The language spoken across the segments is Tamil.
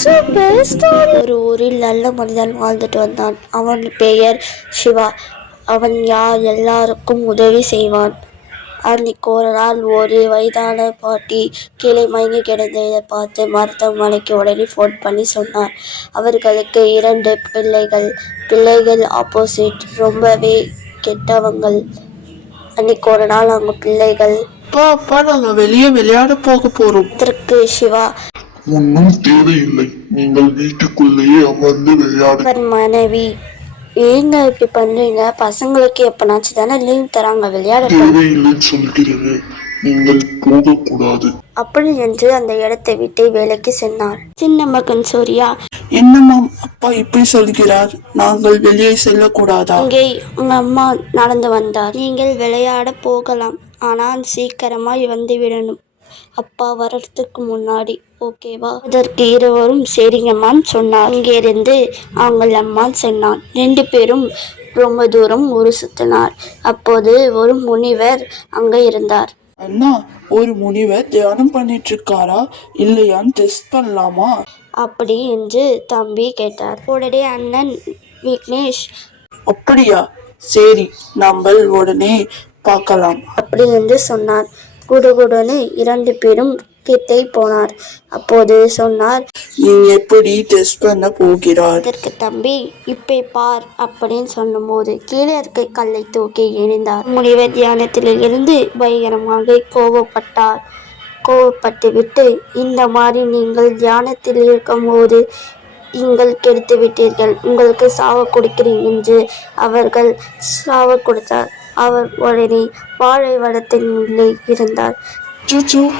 Super story. ஒரு ஊரில் நல்ல மனிதன் வாழ்ந்துட்டு வந்தான். அவன் பெயர் சிவா. அவன் எல்லாருக்கும் உதவி செய்வான். அன்னைக்கு ஒரு நாள் ஒரு வயதான பாட்டி கீழே மயங்கி கிடந்ததை பார்த்து மருத்துவமனைக்கு உடனே ஃபோன் பண்ணி சொன்னார். அவர்களுக்கு 2 பிள்ளைகள் ஆப்போசிட், ரொம்பவே கெட்டவங்கள். அன்னைக்கு ஒரு நாள் அவங்க பிள்ளைகள், அப்பா நாங்க வெளியே விளையாட போக போறோம். அதற்கு சிவா, ஒன்னும் தேவையில்லை, நீங்கள் வீட்டுக்குள்ளேயே அமர்ந்து விளையாட. அவர் மனைவி, ஏங்க இப்படி பண்றீங்க? பசங்களுக்கு எப்பனாச்சும் தானே லீவ் தராங்க, விளையாட தேவையில்லைன்னு சொல்கிறேன், நீங்கள் போகக்கூடாது. அப்படி என்று அந்த இடத்தை விட்டு வேலைக்கு சென்றார். சின்ன மகன் சூர்யா, என்னம்மா அப்பா இப்படி சொல்கிறார்? நாங்கள் வெளியே செல்லக்கூடாதா? இங்கே உங்க அம்மா நடந்து வந்தார். நீங்கள் விளையாட போகலாம், ஆனால் சீக்கிரமாய் வந்து விடணும், அப்பா வர்றதுக்கு முன்னாடி, ஓகேவா? அதற்கு இருவரும் சரிங்கம்மான்னு சொன்னார். இங்கிருந்து அவங்க அம்மா சொன்னார். 2 பேரும் ரொம்ப தூரம் ஊர் சுத்தினார். அப்போது ஒரு முனிவர் அங்க இருந்தார். அண்ணா, ஒரு முனிவர் தியானம் பண்ணிட்டு இருக்காரா இல்லையான்னு டெஸ்ட் பண்ணலாமா அப்படி என்று தம்பி கேட்டார். உடனே அண்ணன் விக்னேஷ், அப்படியா, சரி, நம்ம உடனே பார்க்கலாம் அப்படி என்று சொன்னார். குடுகுடுன்னு 2 பேரும் கிட்டே போனார். அப்போது சொன்னார், நீ எப்படி டெஸ்ட் பண்ண போகிறார்? அதற்கு தம்பி, இப்பே பார் அப்படின்னு சொல்லும்போது கீழே இருக்க கல்லை தூக்கி எறிந்தார். முனிவர் தியானத்தில் இருந்து பயங்கரமாக கோவப்பட்டு விட்டு, இந்த மாதிரி நீங்கள் தியானத்தில் இருக்கும் போது நீங்கள் கெடுத்து விட்டீர்கள், உங்களுக்கு சாவ கொடுக்கிறேன் என்று அவர்கள் சாவ கொடுத்தார். அவர் உடனே வாழை வனத்தின் உள்ளே இருந்தார்.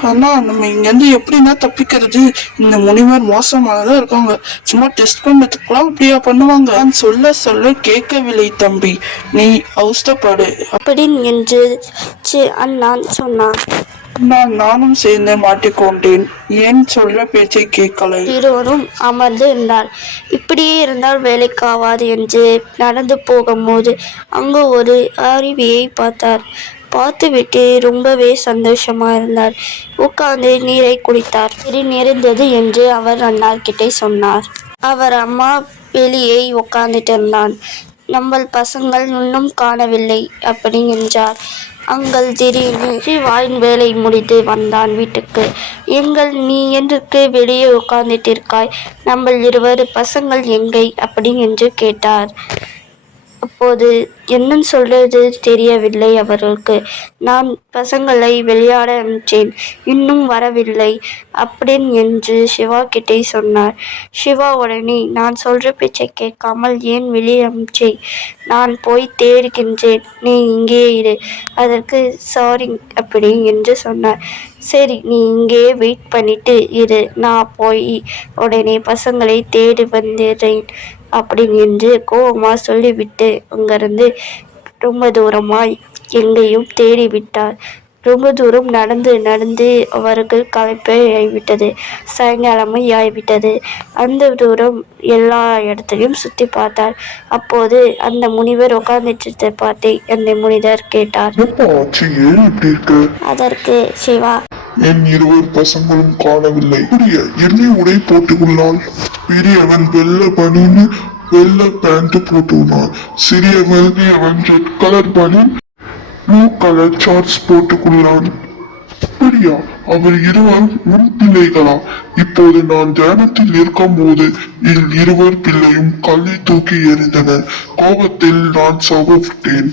அண்ணா, நம்ம இங்கிருந்து எப்படின்னா தப்பிக்கிறது? இந்த முனிவர் மோசமானதான் இருக்காங்க. சும்மா டெஸ்ட் பண்ணதுக்குலாம் அப்படியா பண்ணுவாங்க? நான் சொல்ல கேட்கவில்லை தம்பி, நீ அவஸ்தப்படு அப்படின்னு என்று அண்ணான் சொன்னான். நானும் சேர்ந்து மாட்டிக்கொண்டேன். ஏன் சொல்ற பேச்சை கேட்கலை? இருவரும் அமர்ந்து இருந்தார். இப்படியே இருந்தால் வேலைக்காவாது என்று நடந்து போகும்போது அங்கு ஒரு அருவியை பார்த்துவிட்டு ரொம்பவே சந்தோஷமா இருந்தார். உட்கார்ந்து நீரை குடித்தார். நிறைந்தது என்று அவர் அண்ணார்கிட்ட சொன்னார். அவர் அம்மா வெளியே உட்கார்ந்துட்டு இருந்தான். நம்ம பசங்கள் இன்னும் காணவில்லை அப்படி என்றார். அங்கள் திடீர்னு சிவாயின் வேலை முடித்து வந்தான் வீட்டுக்கு. நீ என்றுக்கு வெளியே உட்கார்ந்துட்டிருக்காய், நம்ம 2 பசங்கள் எங்கே அப்படி என்று கேட்டார். அப்போது என்னன்னு சொல்றது தெரியவில்லை அவர்களுக்கு. நான் பசங்களை விளையாட அனுப்பிச்சேன், இன்னும் வரவில்லை அப்படின்னு என்று சிவா கிட்டே சொன்னார். சிவா உடனே, நான் சொல்ற பேச்சை கேட்காமல் ஏன் வெளியே அனுப்பிச்சே? நான் போய் தேடுகின்றேன், நீ இங்கே இரு. அதற்கு சாரி அப்படி என்று சொன்னார். சரி, நீ இங்கே வெயிட் பண்ணிட்டு இரு, நான் போய் உடனே பசங்களை தேடி வந்துடுறேன் அப்படி என்று கோவமா சொல்லிவிட்டு அங்கிருந்து ரொம்ப தூரமாய் எங்கேயும் தேடிவிட்டார். ரொம்ப தூரம் நடந்து அவர்கள் களைப்பே ஆகிவிட்டது. சாயங்காலமே ஆகிவிட்டது. அந்த தூரம் எல்லா இடத்தையும் சுற்றி பார்த்தார். அப்போது அந்த முனிவர் உட்கார்ந்துட்டு பார்த்து அந்த முனிவர் கேட்டார். அதற்கு சிவா, என் 2 பசங்களும் காணவில்லை. என்னை உடை போட்டுள்ளாள். பெரியவன் வெள்ளை பனின்னு வெள்ளை பேண்ட் போட்டுள்ளான். சிறியவன் ரெட் கலர் பனின் ப்ளூ கலர் ஷார்ட்ஸ் போட்டுள்ளான். அப்படியா? அவர் 2 உன் பிள்ளைகளா? இப்போது நான் தியானத்தில் இருக்கும் போது 2 பிள்ளையும் கல்லை தூக்கி எறிந்தனர். கோபத்தில் நான் சாப்பிட்டேன்.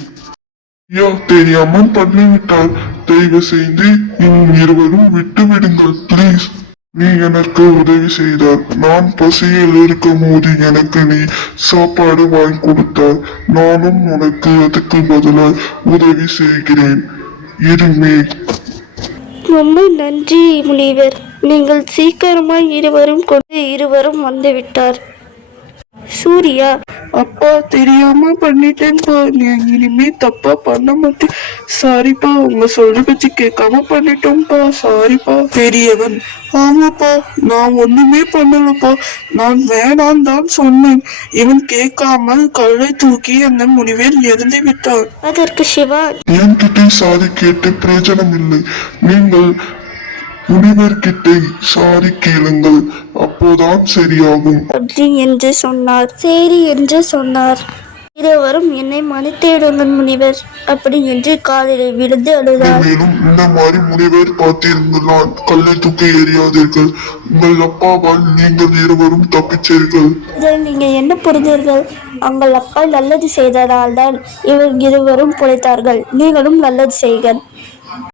ஐயா, தெரியாமல் பண்ணிவிட்டார். தயவு செய்து 2 விட்டு விடுங்கள் பிளீஸ். நீ எனக்கு உதவி செய்தார். நான் பசியில் இருக்கும் போது எனக்கு நீ சாப்பாடு வாங்கி கொடுத்தார். நானும் உனக்கு அதுக்கு பதிலாக உதவி செய்கிறேன். இருமே. ரொம்ப நன்றி முனிவர், நீங்கள் சீக்கிரமாய் இருவரும் வந்துவிட்டார். சூர்யா, அப்பா தெரியாம பண்ணிட்டேன்ப்பா, நீ இனிமே தப்பா பண்ண மாட்டேன். சாரிப்பா, உங்க சொல்ற பத்தி கேட்காம பண்ணிட்டோம்ப்பா, சாரிப்பா. பெரியவன், ஆமாப்பா, நான் ஒண்ணுமே பண்ணலப்பா, நான் வேணாம் தான் சொன்னேன். இவன் கேட்காமல் கல்லை தூக்கி அந்த முனிவர் இறந்து விட்டார். அதற்கு சிவா, என்கிட்ட சாதி கேட்டு பிரயோஜனம் இல்லை. நீங்கள் முனிவர்கிட்ட சாரி கேளுங்கள், அப்போதான் சரியாகும். அப்படி என்று சொன்னார். சரி என்று சொன்னார். இருவரும் என்னை மன்னித்திடுங்கள் முனிவர், அப்படி என்று காலிலே விழுந்து அழுதார். மேலும் இந்த மாதிரி முனிவர் பார்த்திருந்தால் கல்லை தூக்கி எறியாதீர்கள். உங்கள் அப்பாவால் நீங்கள் இருவரும் தப்பிச்சீர்கள். இதில் நீங்கள் என்ன புரிந்தீர்கள்? உங்கள் அப்பா நல்லது செய்ததால் தான் இவர் இருவரும் பிழைத்தார்கள். நீங்களும் நல்லது செய்க.